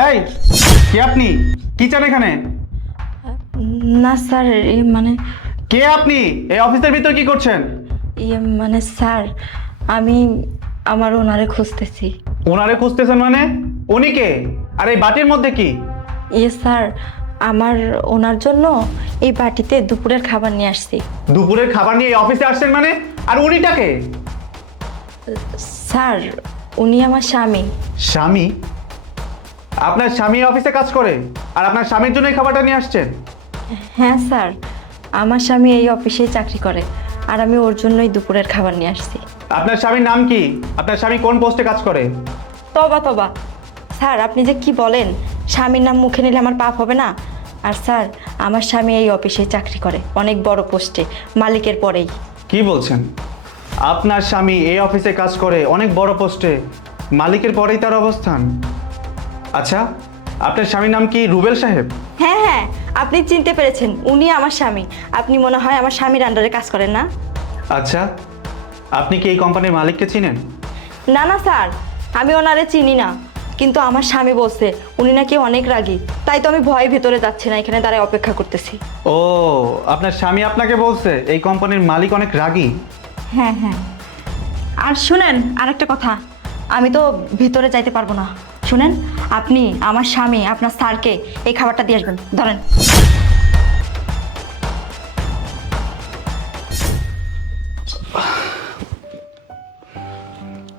এই কে আপনি? কি চান এখানে? না স্যার এ মানে কে আপনি? এই অফিসের ভিতর কি করছেন? ইয়ে মানে স্যার আমি আমার ওনারে খুঁজতেছি। ওনারে খুঁজতেছেন মানে? উনি কে? আর এই বাটির মধ্যে কি? ইয়ে স্যার আমার ওনার জন্য এই বাটিতে দুপুরের খাবার নিয়ে আসছি। দুপুরের খাবার নিয়ে এই অফিসে আসছেন মানে? আর উনিটাকে স্যার উনি আমার স্বামী। স্বামী? আপনার স্বামী অফিসে কাজ করে আর আপনার স্বামীর জন্য এই খাবারটা নিয়ে আসছেন? হ্যাঁ স্যার। আমার স্বামী এই অফিসেই চাকরি করে আর আমি ওর জন্যই দুপুরের খাবার নিয়ে আসছি। আপনার স্বামীর নাম কি? আপনার স্বামী কোন পোস্টে কাজ করে? তবা তবা। স্যার আপনি যে কি বলেন স্বামীর নাম মুখে নিলে আমার পাপ হবে না? আর স্যার আমার স্বামী এই অফিসে চাকরি করে অনেক বড় পোস্টে মালিকের পরেই। কি বলছেন? আপনার স্বামী এই অফিসে কাজ করে অনেক বড় পোস্টে মালিকের পরেই তার অবস্থান? আচ্ছা আপনার স্বামীর নাম কি রুবেল সাহেব? হ্যাঁ হ্যাঁ আপনি চিনতে পেরেছেন উনি আমার স্বামী। আপনি মনে হয় আমার স্বামীর আন্ডারে কাজ করেন না? আচ্ছা আপনি কি এই কোম্পানির মালিককে চিনেন? না না স্যার আমি ওনারে চিনি না কিন্তু আমার স্বামী বলছে উনি নাকি অনেক রাগী তাই তো আমি ভয়ে ভেতরে যাচ্ছি না এখানে দাঁড়ায় অপেক্ষা করতেছি। ও আপনার স্বামী আপনাকে বলছে এই কোম্পানির মালিক অনেক রাগী। হ্যাঁ হ্যাঁ। আর শুনেন আরেকটা কথা আমি তো ভিতরে যাইতে পারব না। শুনেন আপনি আমার স্বামী আপনার স্যারকে এই খাবারটা দিয়ে আসবেন। ধরেন।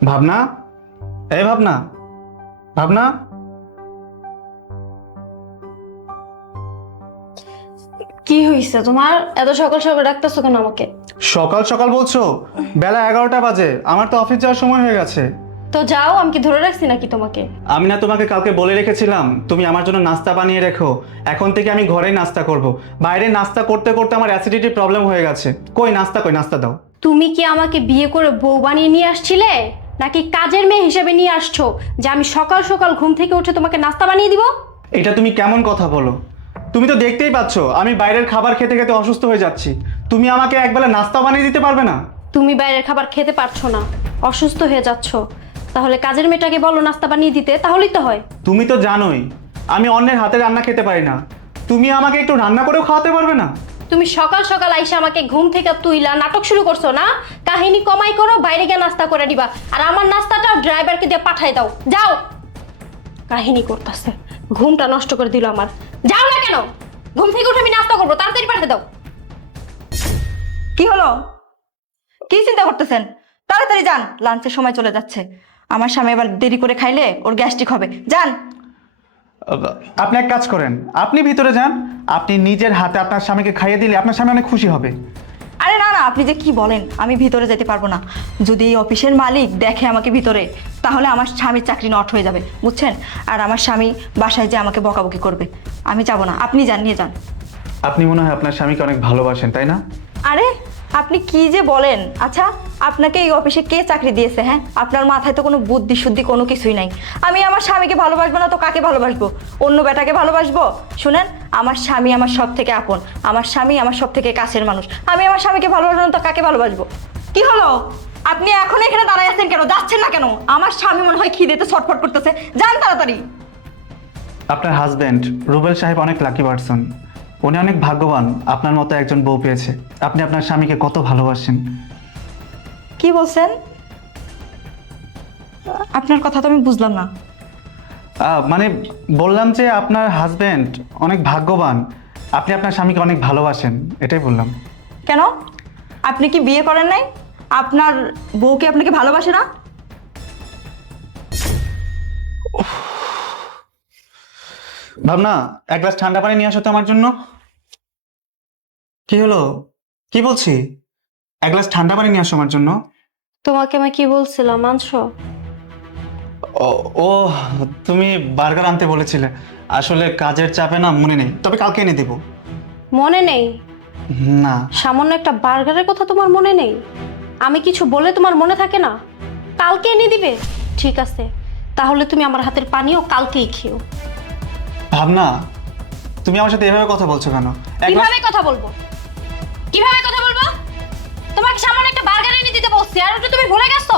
ভাবনা? এই ভাবনা। ভাবনা? কি হয়েছে তোমার? এত সকাল সকাল ডাকতেছো কেন আমাকে? সকাল সকাল বলছো? বেলা এগারোটা বাজে। আমার তো অফিস যাওয়ার সময় হয়ে গেছে। তো যাও আমি কি ধরে রাখছি নাকি তোমাকে? আমি না তোমাকে কালকে বলে রেখেছিলাম তুমি আমার জন্য নাস্তা বানিয়ে রেখো। এখন থেকে আমি ঘরেই নাস্তা করব। বাইরে নাস্তা করতে করতে আমার অ্যাসিডিটি প্রবলেম হয়ে গেছে। কই নাস্তা কই নাস্তা দাও। তুমি কি আমাকে বিয়ে করে বউ বানিয়ে নিয়ে আসছিলে? নাকি কাজের মেয়ে হিসেবে নিয়ে আসছো যে আমি সকাল সকাল ঘুম থেকে উঠে তোমাকে নাস্তা বানিয়ে দিব? এটা তুমি কেমন কথা বলো? তুমি তো দেখতেই পাচ্ছ আমি বাইরের খাবার খেতে খেতে অসুস্থ হয়ে যাচ্ছি। তুমি আমাকে একবেলা নাস্তা বানিয়ে দিতে পারবে না? তুমি বাইরের খাবার খেতে পারছ না অসুস্থ হয়ে যাচ্ছ। তাহলে কাজের মেয়েটাকে বলো নাস্তা বানিয়ে দিতে তাহলেই তো হয়। তুমি তো জানোই আমি অন্যের হাতে রান্না খেতে পারি না। তুমি আমাকে একটু রান্না করেও খাওয়াতে পারবে না? তুমি সকাল সকাল আইসা আমাকে ঘুম থেকে তুইলা নাটক শুরু করছ না? কাহিনী কমাই করো বাইরে গিয়ে নাস্তা করে দিবা। আর আমার নাস্তাটাও ড্রাইভারকে দিয়ে পাঠাই দাও। যাও। কাহিনী করতেছে। ঘুমটা নষ্ট করে দিল আমার। যাও না কেন? ঘুম থেকে উঠে আমি নাস্তা করব তাড়াতাড়ি পাঠিয়ে দাও। কি হলো? কি চিন্তা করতেছেন? তাড়াতাড়ি যান লাঞ্চের সময় চলে যাচ্ছে। আমার স্বামী এবার দেরি করে খাইলে ওর গ্যাস্ট্রিক হবে। যান। আপনি এক কাজ করেন। আপনি ভিতরে যান আপনি নিজের হাতে আপনার স্বামীকে খাইয়ে দিলে আপনার স্বামী অনেক খুশি হবে। আরে না না আপনি যে কি বলেন আমি ভিতরে যেতে পারব না। যদি এই অফিসের মালিক দেখে আমাকে ভিতরে তাহলে আমার স্বামীর চাকরি নট হয়ে যাবে বুঝছেন? আর আমার স্বামী বাসায় যে আমাকে বকাবকি করবে আমি যাব না। আপনি যান নিয়ে যান। আপনি মনে হয় আপনার স্বামীকে অনেক ভালোবাসেন তাই না? আরে আপনি কি যে বলেন? আচ্ছা আপনাকে এই অফিসে কে চাকরি দিয়েছে হ্যাঁ? আপনার মাথায় তো কোনো বুদ্ধি শুদ্ধি কোনো কিছুই নাই। আমি আমার স্বামীকে ভালোবাসবো না তো কাকে ভালোবাসবো? অন্য বেটাকে ভালোবাসবো? শুনেন, আমার স্বামী আমার সব থেকে আপন। আমার স্বামী আমার সব থেকে কাছের মানুষ। আমি আমার স্বামীকে ভালোবাসবো না তো কাকে ভালোবাসবো? কি হলো? আপনি এখন এখানে দাঁড়ায় আছেন কেন? যাচ্ছেন না কেন? আমার স্বামী মনে হয় খিদেতে ছটফট করতেছে। যান তাড়াতাড়ি। আপনার হাজবেন্ড রুবেল সাহেব অনেক লাকি পারসন উনি অনেক ভাগ্যবান আপনার মতো একজন বউ পেয়েছে। আপনি আপনার স্বামীকে কত ভালোবাসেন। কি বলছেন? আপনার কথা তো আমি বুঝলাম না। আহ, মানে বললাম যে আপনার হাজবেন্ড অনেক ভাগ্যবান আপনি আপনার স্বামীকে অনেক ভালোবাসেন এটাই বললাম। কেন? আপনি কি বিয়ে করেন নাই? আপনার বউকে আপনাকে ভালোবাসে না? ভাবনা এক গ্লাস ঠান্ডা পানি নিয়ে আসো তো আমার জন্য। কি হলো? কি বলছি? এক গ্লাস ঠান্ডা পানি নিয়ে আসো আমার জন্য। তোমাকে আমি কি বলছিলাম মানছো? ও তুমি বার্গার আনতে বলেছিলে। আসলে কাজের চাপে না মনে নেই। তবে কালকে এনে দেবো। মনে নেই? না। সামান্য একটা বার্গারের কথা তোমার মনে নেই? আমি কিছু বলে তোমার মনে থাকে না? কালকে এনে দিবে? ঠিক আছে। তাহলে তুমি আমার হাতের পানিও কালকেই খেও। ভাবনা তুমি আমার সাথে এভাবে কথা বলছো কেন? এক কীভাবে কথা বলব? কীভাবে কথা বলব? তোমাকে সামনে একটা বার্গার এনে দিতে বলছি আর ওটা তুমি ভুলে গেছো?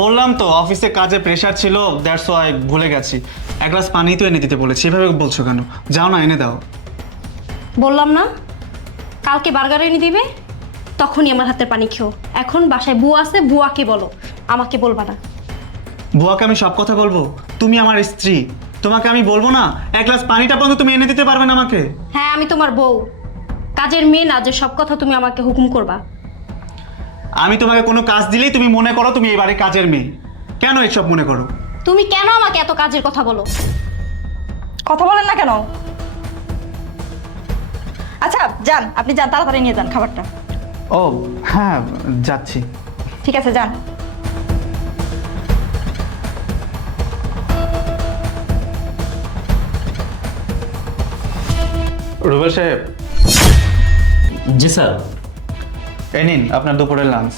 বললাম তো অফিসে কাজে প্রেশার ছিল দ্যাটস ওয়াই ভুলে গেছি। এক গ্লাস পানি তো এনে দিতে বলেছি এভাবে বলছো কেন? যাও না এনে দাও। বললাম না কালকে বার্গার এনে দিবে তখনই আমার হাতের পানি খেও। এখন বাসায় বুয়া আছে বুয়াকে বলো আমাকে বলবা না। বুয়াকে আমি সব কথা বলব? তুমি আমার স্ত্রী। তোমাকে আমি বলব না এক গ্লাস পানিটা পর্যন্ত তুমি এনে দিতে পারবে না আমাকে। হ্যাঁ আমি তোমার বউ। কাজের মেয়ে না যে সব কথা তুমি আমাকে হুকুম করবা। আমি তোমাকে কোনো কাজ দিলেই তুমি মনে করো তুমি এবারে কাজের মেয়ে। কেন এইসব মনে করো? তুমি কেন আমাকে এত কাজের কথা বলো? কথা বলেন না কেন? আচ্ছা যান আপনি যান তাড়াতাড়ি নিয়ে যান খাবারটা। ও হ্যাঁ যাচ্ছি। ঠিক আছে যান। রুবেল সাহেব। জি স্যার। এই নিন আপনার দুপুরের লাঞ্চ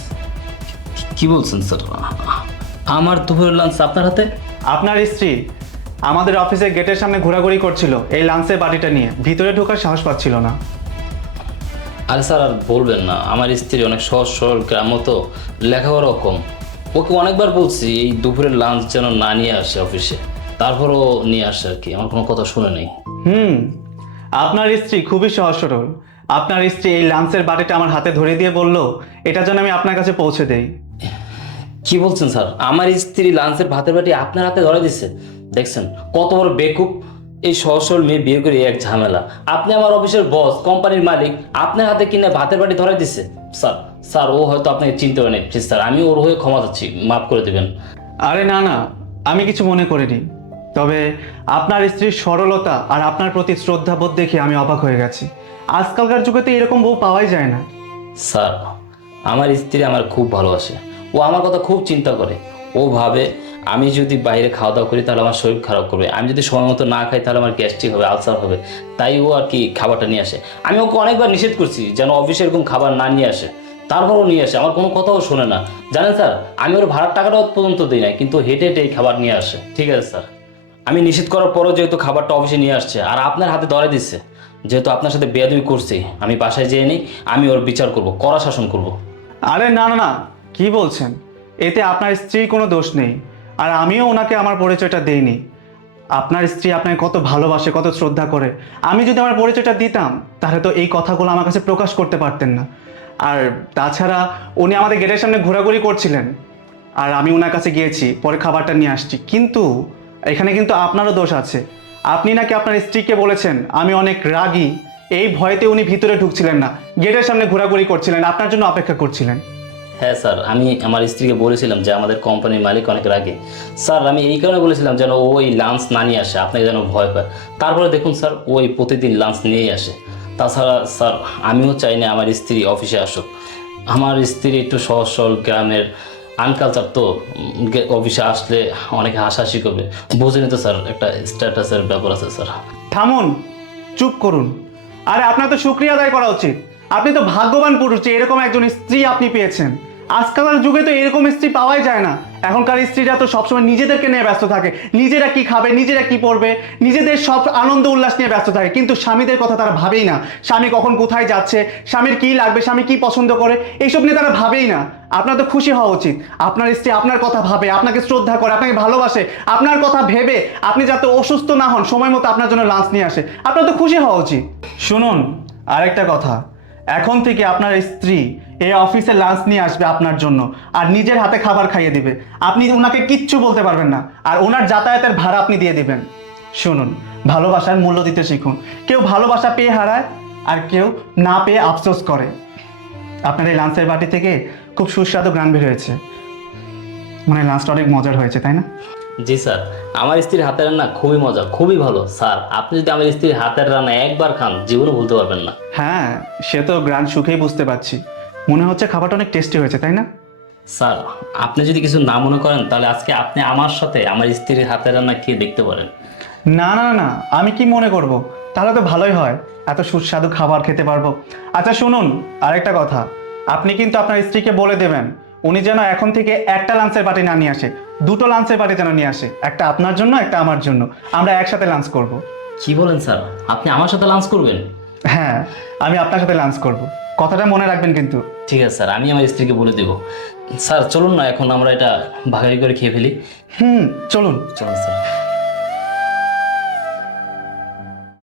কি বলছেন স্যার? আমার দুপুরের লাঞ্চ আপনার হাতে? আপনার স্ত্রী আমাদের অফিসের গেটের সামনে ঘোরাঘুরি করছিল এই লাঞ্চের বাটিটা নিয়ে। ভিতরে ঢোকার সাহস পাচ্ছিল না। আরে স্যার আর বলবেন না আমার স্ত্রী অনেক সহজ সরল গ্রাম্য তো লেখাপড়াও কম। ওকে অনেকবার বলছি এই দুপুরের লাঞ্চ যেন না নিয়ে আসে অফিসে তারপরও নিয়ে আসে আর কি আমার কোনো কথা শুনে নেই। হুম আপনার স্ত্রী খুবই সহজ সরল। আপনার স্ত্রী এই লাঞ্চের বাটিটা আমার হাতে ধরে দিয়ে বলল এটা যেন আমি আপনার কাছে পৌঁছে দেই। কি বলছেন স্যার? আমার স্ত্রী লাঞ্চের ভাতের বাটি আপনার হাতে ধরে দিচ্ছে দেখছেন কত বড় বেকুব এই সহজ সরল মেয়ে বিয়ে করে এক ঝামেলা। আপনি আমার অফিসের বস কোম্পানির মালিক আপনার হাতে কিনে ভাতের বাটি ধরে দিচ্ছে স্যার স্যার ও হয়তো আপনাকে চিনতে পারেনি। প্লিজ স্যার আমি ওর হয়ে ক্ষমা চাচ্ছি। মাফ করে দেবেন। আরে না না আমি কিছু মনে করিনি। তবে আপনার স্ত্রীর সরলতা আর আপনার প্রতি শ্রদ্ধাবোধ দেখে আমি অবাক হয়ে গেছি। আজকালকার যুগে তো এরকম বউ পাওয়াই যায় না। স্যার, আমার স্ত্রী আমার খুব ভালোবাসে। ও আমার কথা খুব চিন্তা করে। ও ভাবে, আমি যদি বাইরে খাওয়া দাওয়া করি তাহলে আমার শরীর খারাপ করবে। আমি যদি সময় মতো না খাই তাহলে আমার গ্যাস্ট্রিক হবে আলসার হবে। তাই ও আর কি খাবারটা নিয়ে আসে। আমি ওকে অনেকবার নিষেধ করছি যেন অফিসে এরকম খাবার না নিয়ে আসে। তারপরও নিয়ে আসে। আমার কোনো কথাও শোনে না। জানেন স্যার, আমি ওর ভাড়ার টাকাটাও পর্যন্ত দিই না কিন্তু হেঁটে হেঁটে এই খাবার নিয়ে আসে। ঠিক আছে, স্যার। আমি নিষেধ করার পরও যেহেতু খাবারটা অফিসে নিয়ে আসছে, আর আপনার হাতে ধরে দিচ্ছে যেহেতু আপনার সাথে বেয়াদবি করছি, আমি বাসায় যেয়ে নিই, আমি ওর বিচার করব, কড়া শাসন করব। আরে না না না, কি বলছেন? এতে আপনার স্ত্রীর কোনো দোষ নেই, আর আমিও ওনাকে আমার পরিচয়টা দেইনি। আপনার স্ত্রী আপনাকে কত ভালোবাসে, কত শ্রদ্ধা করে। আমি যদি আমার পরিচয়টা দিতাম, তাহলে তো এই কথাগুলো আমার কাছে প্রকাশ করতে পারতেন না। আর তাছাড়া উনি আমাদের গেটের সামনে ঘোরাঘুরি করছিলেন, আর আমি ওনার কাছে গিয়েছি, পরে খাবারটা নিয়ে আসছি। কিন্তু এখানে কিন্তু আপনারও দোষ আছে। আপনি নাকি আপনার স্ত্রীকে বলেছেন, আমি অনেক রাগী। এই ভয়তে উনি ভিতরে ঢুকছিলেন না। গেটের সামনে ঘোরাঘুরি করছিলেন। আপনার জন্য অপেক্ষা করছিলেন। হ্যাঁ স্যার, আমি আমার স্ত্রীকে বলেছিলাম যে আমাদের কোম্পানির মালিক অনেক রাগে। স্যার, আমি এই কারণে বলেছিলাম যেন ওই লাঞ্চ না নিয়ে আসে, আপনাকে যেন ভয় পায়। তারপরে দেখুন স্যার ওই প্রতিদিন লাঞ্চ নিয়েই আসে। তাছাড়া স্যার, আমিও চাই না আমার স্ত্রী অফিসে আসুক। আমার স্ত্রী একটু সহজ সরল গ্রামের আনকালচার তো অফিসে আসলে অনেকে হাসাহাসি করবে। বোঝেনি তো স্যার, একটা স্ট্যাটাসের ব্যাপার আছে স্যার। থামুন, চুপ করুন। আরে, আপনার তো শুক্রিয়া আদায় করা উচিত। আপনি তো ভাগ্যবান পুরুষ যে এরকম একজন স্ত্রী আপনি পেয়েছেন। আজকালকার যুগে তো এরকম স্ত্রী পাওয়াই যায় না। এখনকার স্ত্রীরা তো সবসময় নিজেদেরকে নিয়ে ব্যস্ত থাকে। নিজেরা কি খাবে, নিজেরা কি পরবে, নিজেদের সব আনন্দ উল্লাস নিয়ে ব্যস্ত থাকে। কিন্তু স্বামীদের কথা তারা ভাবেই না। স্বামী কখন কোথায় যাচ্ছে, স্বামীর কি লাগবে, স্বামী কি পছন্দ করে, এইসব নিয়ে তারা ভাবেই না। আপনার তো খুশি হওয়া উচিত। আপনার স্ত্রী আপনার কথা ভাবে, আপনাকে শ্রদ্ধা করে, আপনাকে ভালোবাসে, আপনার কথা ভেবে আপনি যাতে অসুস্থ না হন, সময় মতো আপনার জন্য লাঞ্চ নিয়ে আসে। আপনার তো খুশি হওয়া উচিত। শুনুন, আরেকটা কথা। এখন থেকে আপনার স্ত্রী এই অফিসে লাঞ্চ নিয়ে আসবে আপনার জন্য আর নিজের হাতে খাবার খাইয়ে দিবে। আপনি ওনাকে কিচ্ছু বলতে পারবেন না আর ওনার যাতায়াতের ভাড়া আপনি দিয়ে দিবেন। শুনুন ভালোবাসার মূল্য দিতে শিখুন। কেউ ভালোবাসা পেয়ে হারায় আর কেউ না পেয়ে আফসোস করে। আপনার এই লাঞ্চের বাটি থেকে খুব সুস্বাদু গ্রান বের হয়েছে। মানে লাঞ্চটা অনেক মজার হয়েছে তাই না? জি স্যার আমার স্ত্রীর হাতের রান্না খুবই মজা খুবই ভালো। স্যার আপনি যদি আমার স্ত্রীর হাতের রান্না একবার খান জীবনে ভুলতে পারবেন না। হ্যাঁ সে তো গ্রান সুখেই বুঝতে পারছি। মনে হচ্ছে খাবারটা অনেক টেস্টি হয়েছে তাই না? স্যার আপনি যদি কিছু না মনে করেন তাহলে আজকে আপনি আমার সাথে আমার স্ত্রীর হাতের রান্না খেয়ে দেখতে পারেন? না না না আমি কি মনে করব? তাহলে তো ভালোই হয়। এত সুস্বাদু খাবার খেতে পারব। আচ্ছা শুনুন আরেকটা কথা। আপনি কিন্তু আপনার স্ত্রীকে বলে দেবেন উনি যেন এখন থেকে একটা লাঞ্চের পার্টি না নিয়ে আসে দুটো লাঞ্চের পার্টি যেন নিয়ে আসে একটা আপনার জন্য একটা আমার জন্য। আমরা একসাথে লাঞ্চ করব। কি বলেন স্যার? আপনি আমার সাথে লাঞ্চ করবেন? হ্যাঁ আমি আপনার সাথে লাঞ্চ করব। কথাটা মনে রাখবেন কিন্তু। ঠিক আছে স্যার আমি আমার স্ত্রীকে বলে দেব। স্যার চলুন না এখন আমরা এটা ভাগাভাগি করে খেয়ে ফেলি। হুম চলুন। চলুন স্যার।